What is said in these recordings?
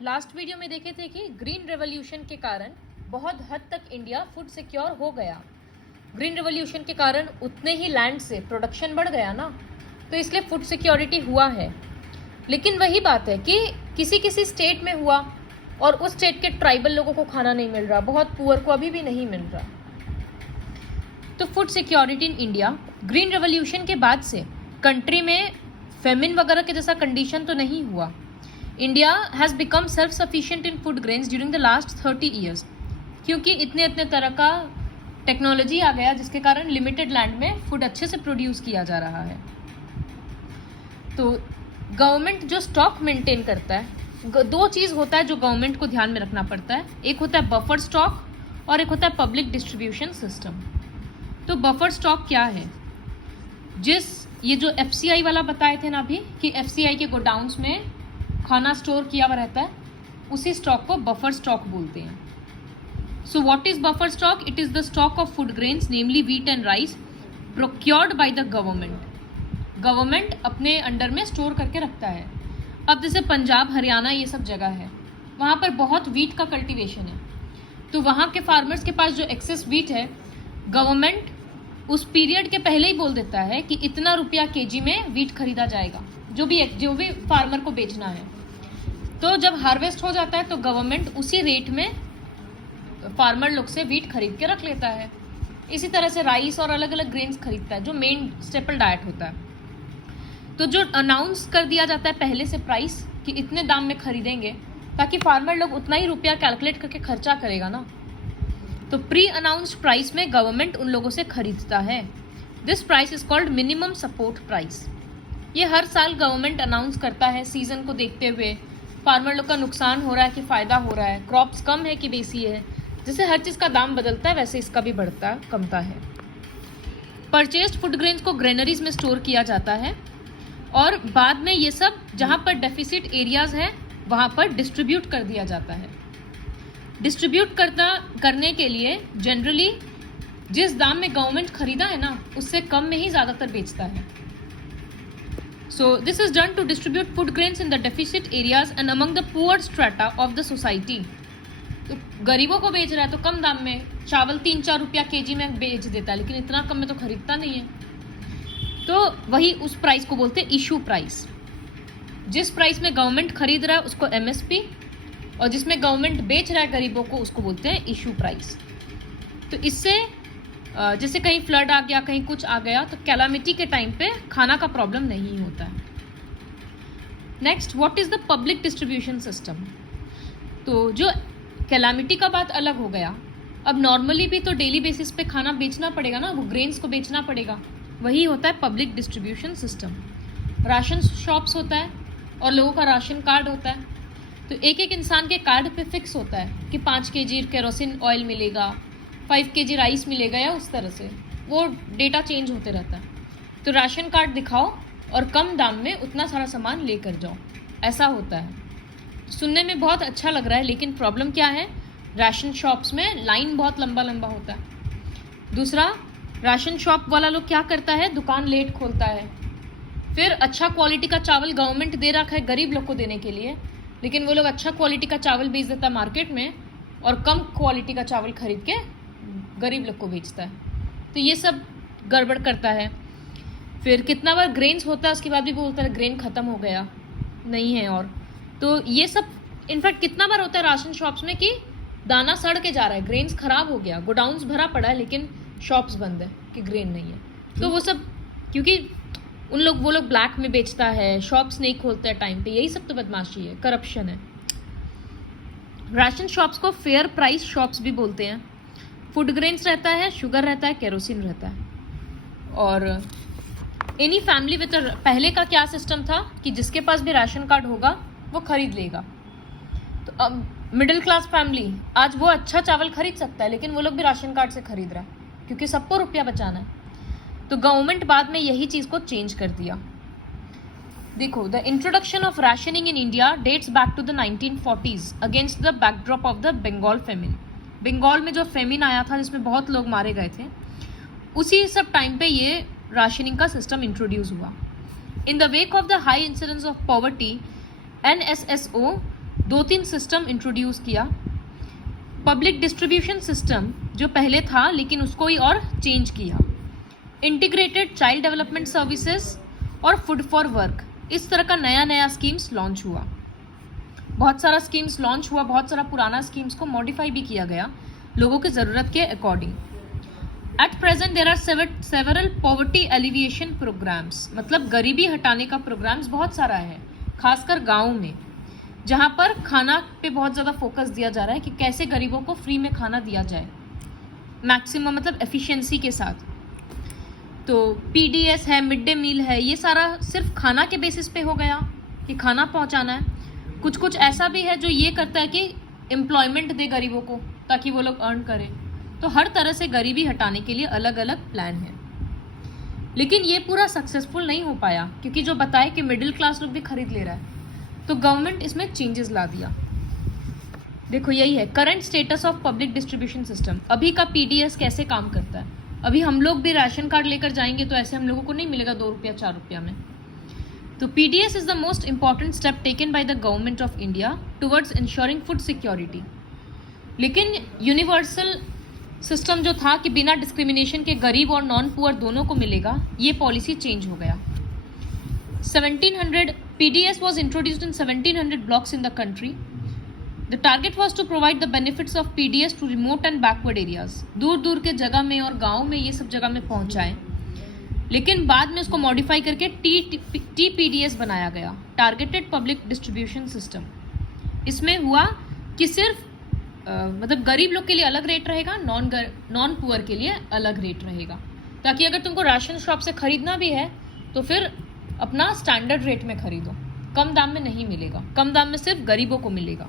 Last video में देखे थे कि ग्रीन रेवोल्यूशन के कारण बहुत हद तक इंडिया फूड सिक्योर हो गया। ग्रीन रेवोल्यूशन के कारण उतने ही लैंड से प्रोडक्शन बढ़ गया ना, तो इसलिए फूड सिक्योरिटी हुआ है। लेकिन वही बात है कि किसी किसी स्टेट में हुआ और उस स्टेट के ट्राइबल लोगों को खाना नहीं मिल रहा, बहुत पुअर को अभी भी नहीं मिल रहा। तो food security in India green revolution के बाद से कंट्री में फेमिन वगैरह के जैसा कंडीशन तो नहीं हुआ। India has become self sufficient in food grains during the last 30 years, क्योंकि इतने तरह का टेक्नोलॉजी आ गया जिसके कारण लिमिटेड लैंड में फूड अच्छे से प्रोड्यूस किया जा रहा है। तो गवर्नमेंट जो स्टॉक मेंटेन करता है, दो चीज़ होता है जो गवर्नमेंट को ध्यान में रखना पड़ता है। एक होता है बफर स्टॉक और एक होता है पब्लिक डिस्ट्रीब्यूशन सिस्टम। तो बफर स्टॉक क्या है? ये जो FCI वाला बताए थे ना अभी कि FCI के गोडाउन्स में खाना स्टोर किया हुआ रहता है, उसी स्टॉक को बफर स्टॉक बोलते हैं। So what is buffer stock? It is the stock of food grains namely wheat and rice procured by the government. Government अपने अंडर में स्टोर करके रखता है। अब जैसे पंजाब, हरियाणा ये सब जगह है, वहाँ पर बहुत व्हीट का कल्टीवेशन है, तो वहाँ के फार्मर्स के पास जो एक्सेस व्हीट है, गवर्नमेंट उस पीरियड के पहले ही बोल देता है कि इतना रुपया केजी में व्हीट खरीदा जाएगा, जो भी फार्मर को बेचना है। तो जब हार्वेस्ट हो जाता है तो गवर्नमेंट उसी रेट में फार्मर लोग से व्हीट खरीद के रख लेता है। इसी तरह से राइस और अलग अलग ग्रेन्स खरीदता है जो मेन स्टेपल डाइट होता है। तो जो अनाउंस कर दिया जाता है पहले से प्राइस कि इतने दाम में खरीदेंगे, ताकि फार्मर लोग उतना ही रुपया कैलकुलेट करके खर्चा करेगा ना। तो प्री अनाउंस्ड प्राइस में गवर्नमेंट उन लोगों से खरीदता है। This price is called minimum support price. ये हर साल गवर्नमेंट अनाउंस करता है सीजन को देखते हुए, फार्मर लोग का नुकसान हो रहा है कि फ़ायदा हो रहा है, क्रॉप्स कम है कि बेसी है। जैसे हर चीज़ का दाम बदलता है वैसे इसका भी बढ़ता कमता है। परचेस्ड फूड ग्रेन्स को ग्रेनरीज में स्टोर किया जाता है और बाद में ये सब जहाँ पर डेफिसिट एरियाज है वहाँ पर डिस्ट्रीब्यूट कर दिया जाता है। डिस्ट्रीब्यूट करने के लिए जनरली जिस दाम में गवर्नमेंट खरीदा है ना, उससे कम में ही ज़्यादातर बेचता है। So this is done to distribute food grains in the deficit areas and among the poor strata of the society. तो गरीबों को बेच रहा है तो कम दाम में, चावल 3-4 रुपया केजी में बेच देता है, लेकिन इतना कम में तो खरीदता नहीं है। तो वही उस प्राइस को बोलते हैं इशू प्राइस। जिस प्राइस में गवर्नमेंट खरीद रहा है उसको MSP, और जिसमें गवर्नमेंट बेच रहा है गरीबों को उसको बोलते हैं इशू प्राइस। तो इससे जैसे कहीं फ्लड आ गया, कहीं कुछ आ गया, तो कैलामिटी के टाइम पे खाना का प्रॉब्लम नहीं होता है। Next, what is the public distribution system? तो जो कैलामिटी का बात अलग हो गया, अब नॉर्मली भी तो डेली बेसिस पे खाना बेचना पड़ेगा ना, वो ग्रेन्स को बेचना पड़ेगा। वही होता है public distribution system. Ration shops होता है और लोगों का राशन कार्ड होता है। तो एक एक इंसान के कार्ड पे फिक्स होता है कि 5 kg केरोसिन ऑयल मिलेगा, 5 kg राइस मिलेगा, या उस तरह से वो डेटा चेंज होते रहता है। तो राशन कार्ड दिखाओ और कम दाम में उतना सारा सामान लेकर जाओ, ऐसा होता है। सुनने में बहुत अच्छा लग रहा है, लेकिन प्रॉब्लम क्या है? राशन शॉप्स में लाइन बहुत लंबा होता है। दूसरा, राशन शॉप वाला लोग क्या करता है, दुकान लेट खोलता है। फिर अच्छा क्वालिटी का चावल गवर्नमेंट दे रखा है गरीब लोग को देने के लिए, लेकिन वो लोग अच्छा क्वालिटी का चावल बेच देता है मार्केट में और कम क्वालिटी का चावल खरीद के गरीब लोग को बेचता है। तो ये सब गड़बड़ करता है। फिर कितना बार ग्रेन्स होता है उसके बाद भी बोलता है ग्रेन ख़त्म हो गया, नहीं है। और तो ये सब इनफैक्ट कितना बार होता है राशन शॉप्स में कि दाना सड़ के जा रहा है, ग्रेन्स ख़राब हो गया, गोडाउन्स भरा पड़ा है लेकिन शॉप्स बंद है कि ग्रेन नहीं है। तो वो सब क्योंकि वो लोग ब्लैक में बेचता है, शॉप्स नहीं खोलते हैं टाइम पे, यही सब तो बदमाशी है, करप्शन है। राशन शॉप्स को फेयर प्राइस शॉप्स भी बोलते हैं। फूड ग्रेन्स रहता है, शुगर रहता है, केरोसिन रहता है। और एनी फैमिली विद, पहले का क्या सिस्टम था कि जिसके पास भी राशन कार्ड होगा वो खरीद लेगा। तो अब मिडिल क्लास फैमिली आज वो अच्छा चावल खरीद सकता है, लेकिन वो लोग भी राशन कार्ड से खरीद रहा है क्योंकि सबको रुपया बचाना है। तो गवर्नमेंट बाद में यही चीज़ को चेंज कर दिया। देखो, the introduction of rationing in India dates back to the 1940s against the backdrop of the Bengal famine. Bengal में जो फेमिन आया था जिसमें बहुत लोग मारे गए थे, उसी सब टाइम पे ये राशनिंग का सिस्टम इंट्रोड्यूस हुआ। In the wake of the high incidence of poverty, NSSO 2-3 system introduce किया। पब्लिक डिस्ट्रीब्यूशन सिस्टम जो पहले था लेकिन उसको ही और चेंज किया। इंटीग्रेटेड चाइल्ड डेवलपमेंट सर्विसेज और फूड फॉर वर्क, इस तरह का नया नया स्कीम्स लॉन्च हुआ। बहुत सारा स्कीम्स लॉन्च हुआ, बहुत सारा पुराना स्कीम्स को मॉडिफाई भी किया गया लोगों की ज़रूरत के according. At present there are several poverty alleviation programmes, मतलब गरीबी हटाने का प्रोग्राम्स बहुत सारा है, खासकर गाँव में, जहाँ पर खाना पे बहुत ज़्यादा फोकस दिया जा रहा है कि कैसे गरीबों को फ्री में खाना दिया जाए मैक्सिमम, मतलब एफिशिएंसी के साथ। तो PDS है, मिड डे मील है, ये सारा सिर्फ खाना के बेसिस पे हो गया कि खाना पहुँचाना है। कुछ कुछ ऐसा भी है जो ये करता है कि एम्प्लॉयमेंट दे गरीबों को ताकि वो लोग अर्न करें। तो हर तरह से गरीबी हटाने के लिए अलग अलग प्लान है, लेकिन ये पूरा सक्सेसफुल नहीं हो पाया क्योंकि जो बताए कि मिडिल क्लास लोग भी खरीद ले रहा है, तो गवर्नमेंट इसमें चेंजेस ला दिया। देखो यही है current status of public distribution system. अभी का PDS कैसे काम करता है, अभी हम लोग भी राशन कार्ड लेकर जाएंगे तो ऐसे हम लोगों को नहीं मिलेगा 2 रुपया 4 रुपया में। तो PDS is the most important step taken by the government of India towards ensuring food security. लेकिन यूनिवर्सल सिस्टम जो था कि बिना डिस्क्रिमिनेशन के गरीब और नॉन पुअर दोनों को मिलेगा, ये पॉलिसी चेंज हो गया। 1700 PDS was introduced in 1700 blocks in the country. The target was to provide the benefits of PDS to remote and backward areas. दूर दूर के जगह में और गाँव में ये सब जगह में पहुँचाएं, लेकिन बाद में उसको मॉडिफाई करके TPDS बनाया गया, टारगेटेड पब्लिक डिस्ट्रीब्यूशन सिस्टम। इसमें हुआ कि सिर्फ मतलब गरीब लोग के लिए अलग रेट रहेगा, नॉन पुअर के लिए अलग रेट रहेगा, ताकि अगर तुमको राशन शॉप से खरीदना भी है तो फिर अपना स्टैंडर्ड रेट में खरीदो, कम दाम में नहीं मिलेगा, कम दाम में सिर्फ गरीबों को मिलेगा,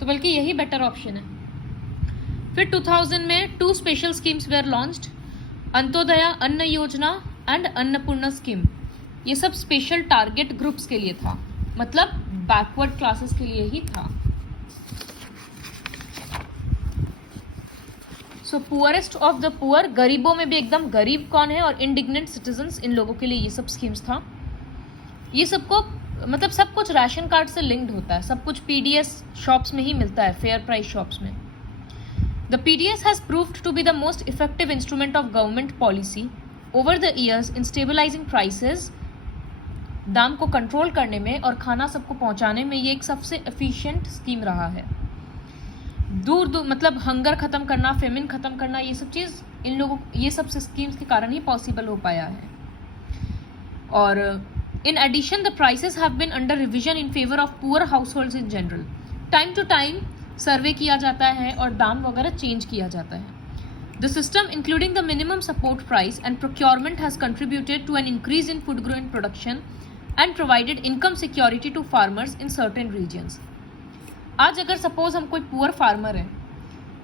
तो बल्कि यही बेटर ऑप्शन है। फिर 2000 में 2 special schemes were launched, Antyodaya Anna Yojana and Annapurna scheme. ये सब स्पेशल टारगेट ग्रुप्स के लिए था, मतलब बैकवर्ड क्लासेस के लिए ही था। सो पुअरेस्ट ऑफ द पुअर, गरीबों में भी एकदम गरीब कौन है, और इंडिग्नेंट सिटीजन्स, इन लोगों के लिए ये सब स्कीम्स था। ये सबको मतलब सब कुछ राशन कार्ड से लिंक्ड होता है, सब कुछ PDS शॉप्स में ही मिलता है, फेयर प्राइस शॉप्स में। The PDS has proved to be the most effective instrument of government policy over the years in stabilising prices. दाम को कंट्रोल करने में और खाना सबको पहुंचाने में ये एक सबसे एफिशिएंट स्कीम रहा है। दूर दूर मतलब हंगर ख़त्म करना, फेमिन ख़त्म करना, ये सब चीज़ इन लोगों, ये सब स्कीम्स के कारण ही पॉसिबल हो पाया है। और in addition the prices have been under revision in favour of poor households in general. Time to time survey किया जाता है और दाम वगैरह चेंज किया जाता है। The system including the minimum support price and procurement has contributed to an increase in food growing production and provided income security to farmers in certain regions. आज अगर सपोज हम कोई पुअर फार्मर है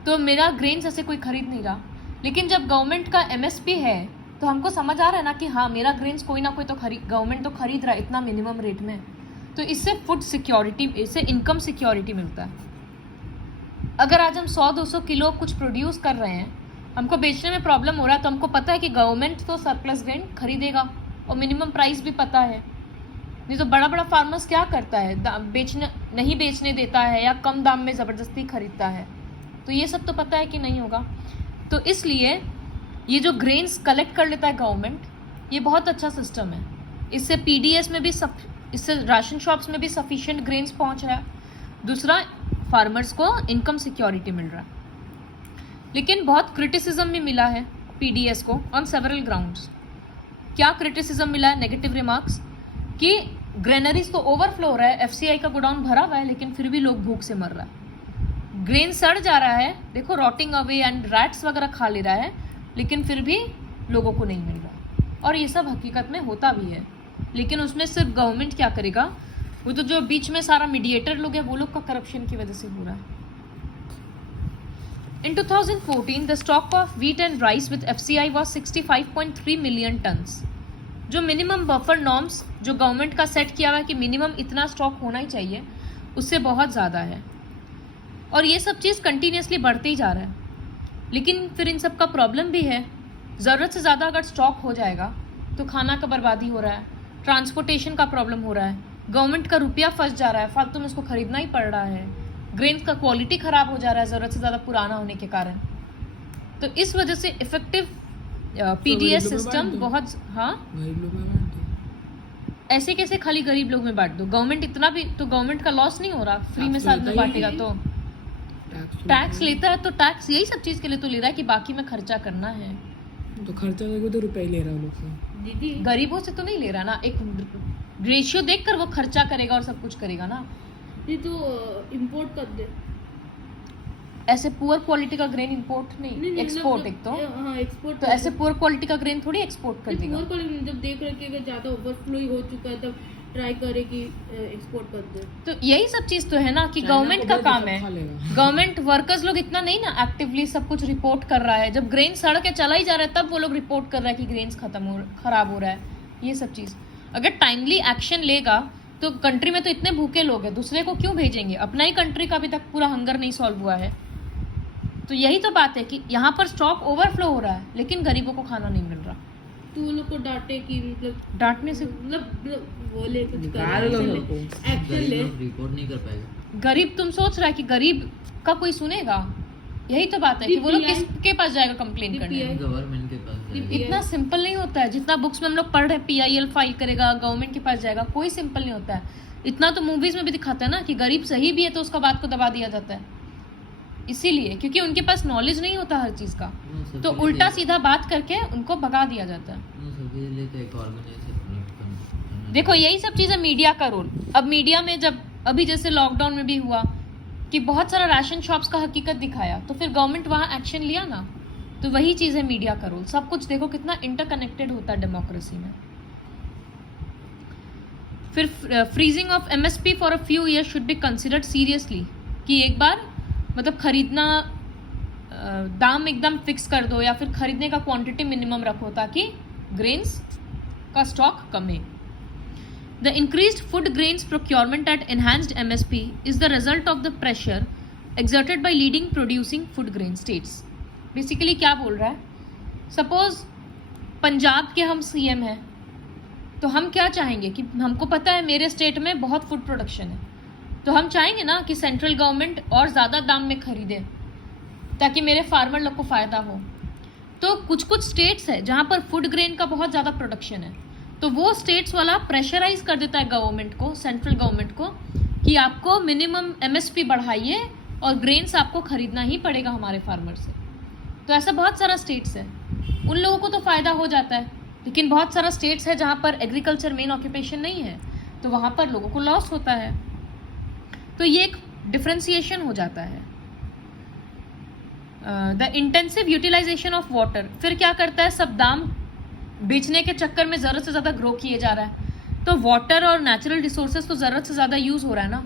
तो मेरा ग्रेन्स ऐसे कोई खरीद नहीं रहा, लेकिन जब गवर्नमेंट का MSP है तो हमको समझ आ रहा है ना कि हाँ मेरा ग्रेन्स कोई ना कोई तो गवर्नमेंट तो खरीद रहा है इतना मिनिमम रेट में, तो इससे फूड सिक्योरिटी, इससे इनकम सिक्योरिटी मिलता है। अगर आज हम 100-200 किलो कुछ प्रोड्यूस कर रहे हैं, हमको बेचने में प्रॉब्लम हो रहा है, तो हमको पता है कि गवर्नमेंट तो सरप्लस ग्रेन खरीदेगा और मिनिमम प्राइस भी पता है। नहीं तो बड़ा बड़ा फार्मर्स क्या करता है, नहीं बेचने देता है या कम दाम में ज़बरदस्ती खरीदता है, तो ये सब तो पता है कि नहीं होगा। तो इसलिए ये जो ग्रेन्स कलेक्ट कर लेता है गवर्नमेंट, ये बहुत अच्छा सिस्टम है। इससे PDS में भी इससे राशन शॉप्स में भी सफिशिएंट ग्रेन्स पहुंच रहा है, दूसरा फार्मर्स को इनकम सिक्योरिटी मिल रहा है। लेकिन बहुत क्रिटिसिज्म भी मिला है PDS को ऑन सेवरल ग्राउंड्स। क्या क्रिटिसिज्म मिला है? नेगेटिव रिमार्क्स कि ग्रेनरीज तो ओवरफ्लो हो रहा है, FCI का गोडाउन भरा हुआ है, लेकिन फिर भी लोग भूख से मर रहा है। ग्रेन सड़ जा रहा है, देखो रॉटिंग अवे एंड रैट्स वगैरह खा ले रहा है, लेकिन फिर भी लोगों को नहीं मिल रहा। और ये सब हकीकत में होता भी है, लेकिन उसमें सिर्फ गवर्नमेंट क्या करेगा, वो तो जो बीच में सारा मीडिएटर लोग है वो लोग का करप्शन की वजह से हो रहा है। In 2014, the stock of wheat and rice with FCI was 65.3 million tons. जो मिनिमम बफर नॉर्म्स जो गवर्नमेंट का सेट किया हुआ है कि मिनिमम इतना स्टॉक होना ही चाहिए, उससे बहुत ज़्यादा है। और ये सब चीज़ कंटिन्यूसली बढ़ते ही जा रहा है। लेकिन फिर इन सब का प्रॉब्लम भी है, ज़रूरत से ज़्यादा अगर स्टॉक हो जाएगा तो खाना का बर्बादी हो रहा है, ट्रांसपोर्टेशन का प्रॉब्लम हो रहा है, गवर्नमेंट का रुपया फंस जा रहा है, फालतू में इसको खरीदना ही पड़ रहा है, ग्रेन्स का क्वालिटी खराब हो जा रहा है ज़रूरत से ज़्यादा पुराना होने के कारण। तो इस वजह से इफेक्टिव पीडीएस सिस्टम बहुत, हाँ ऐसे कैसे खाली गरीब लोग में बांट दो, गवर्नमेंट इतना भी तो गवर्नमेंट का लॉस नहीं हो रहा, फ्री में साथ में बांटेगा तो टैक्स लेता है, तो टैक्स यही सब चीज के लिए तो ले रहा है कि बाकी में खर्चा करना है, तो खर्चा देखो तो रुपए ले रहा है लोग से, दीदी गरीबों से तो नहीं ले रहा ना, एक रेशियो देखकर वो खर्चा करेगा और सब कुछ करेगा ना। ये तो इंपोर्ट कर दे, ऐसे पुअर क्वालिटी का ग्रेन इंपोर्ट नहीं एक्सपोर्ट, एक तो हाँ एक्सपोर्ट, तो ऐसे पुअर क्वालिटी का ग्रेन थोड़ी एक्सपोर्ट कर देगा। पुअर क्वालिटी जब देख रहे कि अगर ज्यादा ओवरफ्लो ही हो चुका है तब ट्राई करे कि एक्सपोर्ट कर दे। तो यही सब चीज तो है ना कि गवर्नमेंट का काम है, गवर्नमेंट वर्कर्स लोग इतना नहीं ना एक्टिवली सब कुछ रिपोर्ट कर रहा है, जब ग्रेन सड़ के चला ही जा रहा है तब वो लोग रिपोर्ट कर रहा है कि ग्रेन्स खराब हो रहा है, ये सब चीज अगर टाइमली एक्शन लेगा तो कंट्री में तो इतने भूखे लोग हैं, दूसरे को क्यों भेजेंगे, अपना ही कंट्री का अभी तक पूरा हंगर नहीं सॉल्व हुआ है। तो यही तो बात है कि यहाँ पर स्टॉक ओवरफ्लो हो रहा है लेकिन गरीबों को खाना नहीं मिल रहा, तो वो लोग को डांटे कि मतलब डांटने से मतलब वो ले कुछ एक्शन ले, रिपोर्ट नहीं कर पाएगा गरीब, तुम सोच रहा है कि गरीब का कोई सुनेगा, यही तो बात है कि वो लोग किसके पास जाएगा कंप्लेन करने, गवर्नमेंट के पास जाएगा। इतना सिंपल नहीं होता है जितना बुक्स में हम लोग पढ़ रहे हैं, PIL फाइल करेगा गवर्नमेंट के पास जाएगा, कोई सिंपल नहीं होता है। इतना तो मूवीज में भी दिखाता है ना कि गरीब सही भी है तो उसका बात को दबा दिया जाता है, इसीलिए क्योंकि उनके पास नॉलेज नहीं होता हर चीज का, तो उल्टा सीधा बात करके उनको भगा दिया जाता है। देखो यही सब चीज़ है मीडिया का रोल। अब मीडिया में जब अभी जैसे लॉकडाउन में भी हुआ कि बहुत सारा राशन शॉप्स का हकीकत दिखाया तो फिर गवर्नमेंट वहाँ एक्शन लिया ना, तो वही चीज़ है मीडिया का रोल। सब कुछ देखो कितना इंटरकनेक्टेड होता है डेमोक्रेसी में। फिर freezing of MSP for a few years should be considered seriously, कि एक बार मतलब खरीदना दाम एकदम फिक्स कर दो या फिर खरीदने का क्वांटिटी मिनिमम रखो ताकि ग्रेन्स का स्टॉक कमे। The increased food grains procurement at enhanced MSP is the result of the pressure exerted by leading producing food grain states. Basically क्या बोल रहा है, सपोज पंजाब के हम CM हैं तो हम क्या चाहेंगे कि हमको पता है मेरे स्टेट में बहुत फूड प्रोडक्शन है, तो हम चाहेंगे ना कि सेंट्रल गवर्नमेंट और ज़्यादा दाम में खरीदे ताकि मेरे फार्मर लोग को फ़ायदा हो। तो कुछ कुछ स्टेट्स है जहाँ पर फूड ग्रेन का बहुत ज़्यादा प्रोडक्शन है, तो वो स्टेट्स वाला प्रेशराइज कर देता है गवर्नमेंट को, सेंट्रल गवर्नमेंट को, कि आपको मिनिमम MSP बढ़ाइए और ग्रेन्स आपको खरीदना ही पड़ेगा हमारे फार्मर से। तो ऐसा बहुत सारा स्टेट्स है, उन लोगों को तो फ़ायदा हो जाता है, लेकिन बहुत सारा स्टेट्स है जहाँ पर एग्रीकल्चर मेन ऑक्यूपेशन नहीं है तो वहाँ पर लोगों को लॉस होता है। तो ये एक डिफ्रेंसिएशन हो जाता है। The intensive utilisation of water, फिर क्या करता है, सब दाम बेचने के चक्कर में ज़रूरत से ज़्यादा ग्रो किए जा रहा है, तो वाटर और नेचुरल रिसोर्सेज तो ज़रूरत से ज़्यादा यूज़ हो रहा है ना।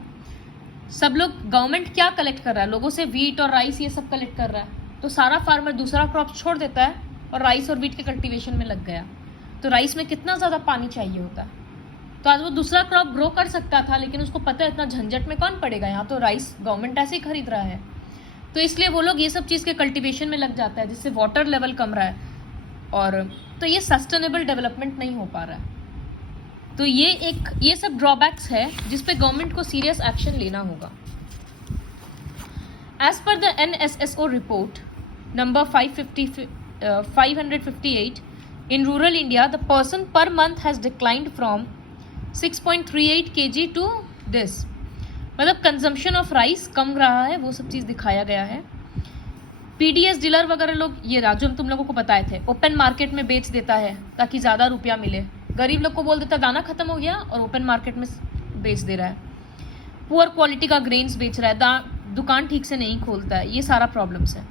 सब लोग, गवर्नमेंट क्या कलेक्ट कर रहा है, लोगों से वीट और राइस ये सब कलेक्ट कर रहा है, तो सारा फार्मर दूसरा क्रॉप छोड़ देता है और राइस और वीट के कल्टीवेशन में लग गया, तो राइस में कितना ज़्यादा पानी चाहिए होता है, तो आज वो दूसरा क्रॉप ग्रो कर सकता था लेकिन उसको पता है इतना झंझट में कौन पड़ेगा, यहाँ तो राइस गवर्नमेंट ऐसे ही खरीद रहा है, तो इसलिए वो लोग ये सब चीज़ के कल्टीवेशन में लग जाता है जिससे वाटर लेवल कम रहा है, और तो ये सस्टेनेबल डेवलपमेंट नहीं हो पा रहा है। तो ये सब ड्रॉबैक्स है जिस पे गवर्नमेंट को सीरियस एक्शन लेना होगा। As per the NSSO report number 558, in rural India the person per month has declined from 6.38 kg to this, मतलब कंजम्पशन ऑफ राइस कम रहा है, वो सब चीज़ दिखाया गया है। PDS डीलर वगैरह लोग, ये जो हम तुम लोगों को बताए थे, ओपन मार्केट में बेच देता है ताकि ज़्यादा रुपया मिले, गरीब लोग को बोल देता दाना खत्म हो गया और ओपन मार्केट में बेच दे रहा है। पुअर क्वालिटी का ग्रेन्स बेच रहा है, दुकान ठीक से नहीं खोलता है, ये सारा प्रॉब्लम्स है।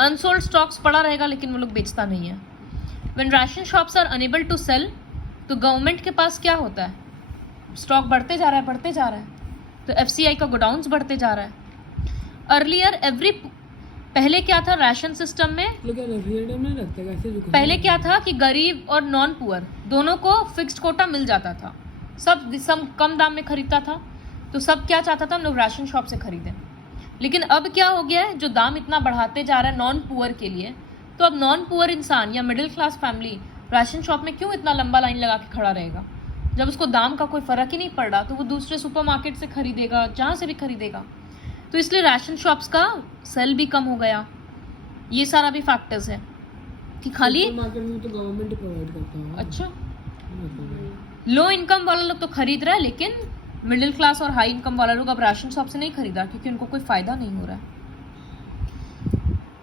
अनसोल्ड स्टॉक्स पड़ा रहेगा लेकिन वो लोग बेचता नहीं है। When ration shops are unable to sell, तो गवर्नमेंट के पास क्या होता है, स्टॉक बढ़ते जा रहा है, तो FCI का गोडाउन्स बढ़ते जा रहा है। अर्लियर पहले क्या था राशन सिस्टम में, पहले क्या था कि गरीब और नॉन पुअर दोनों को फिक्स्ड कोटा मिल जाता था, सब कम दाम में खरीदता था, तो सब क्या चाहता था, हम लोग राशन शॉप से खरीदें। लेकिन अब क्या हो गया है, जो दाम इतना बढ़ाते जा रहा है नॉन पुअर के लिए, तो अब नॉन पुअर इंसान या middle class family ration shop में क्यों इतना लंबा लाइन लगा के खड़ा रहेगा, जब उसको दाम का कोई फ़र्क ही नहीं पड़ रहा तो वो दूसरे सुपरमार्केट से खरीदेगा, जहाँ से भी खरीदेगा। तो इसलिए राशन शॉप्स का सेल भी कम हो गया। ये सारा भी फैक्टर्स है कि खाली मार्केट में तो गवर्नमेंट ही प्रोवाइड करता है। अच्छा लो इनकम वाला लोग तो खरीद रहा है, लेकिन मिडिल क्लास और हाई इनकम वाला लोग अब राशन शॉप से नहीं खरीद रहा क्योंकि उनको कोई फ़ायदा नहीं हो रहा है।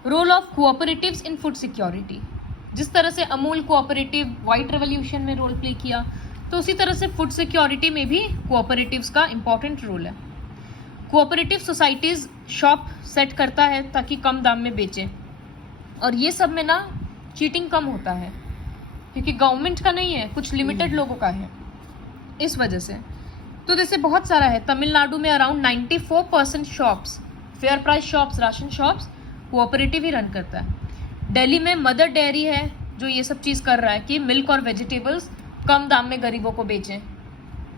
Role of cooperatives in food security. जिस तरह से अमूल कोऑपरेटिव व्हाइट रेवोल्यूशन में रोल प्ले किया, तो उसी तरह से फूड सिक्योरिटी में भी कोऑपरेटिव्स का इंपॉर्टेंट रोल है। कोऑपरेटिव सोसाइटीज़ शॉप सेट करता है ताकि कम दाम में बेचें, और ये सब में ना चीटिंग कम होता है क्योंकि गवर्नमेंट का नहीं है, कुछ लिमिटेड लोगों का है, इस वजह से। तो जैसे बहुत सारा है, तमिलनाडु में around 94% shops, fair price shops, ration shops cooperative ही रन करता है। दिल्ली में मदर डेयरी है जो ये सब चीज़ कर रहा है कि मिल्क और वेजिटेबल्स कम दाम में गरीबों को बेचें,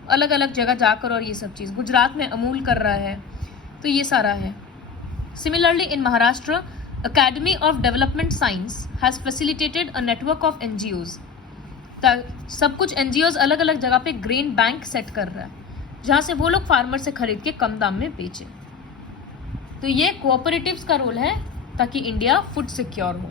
अलग अलग जगह जाकर, और ये सब चीज़। गुजरात में अमूल कर रहा है, तो ये सारा है। Similarly in Maharashtra, Academy of Development Science has facilitated a network of NGOs। सब कुछ NGOs अलग अलग जगह पे ग्रेन बैंक सेट कर रहा है जहाँ से वो लोग फार्मर से खरीद के कम दाम में बेचें। तो ये कोऑपरेटिव्स का रोल है ताकि इंडिया फूड सिक्योर हो।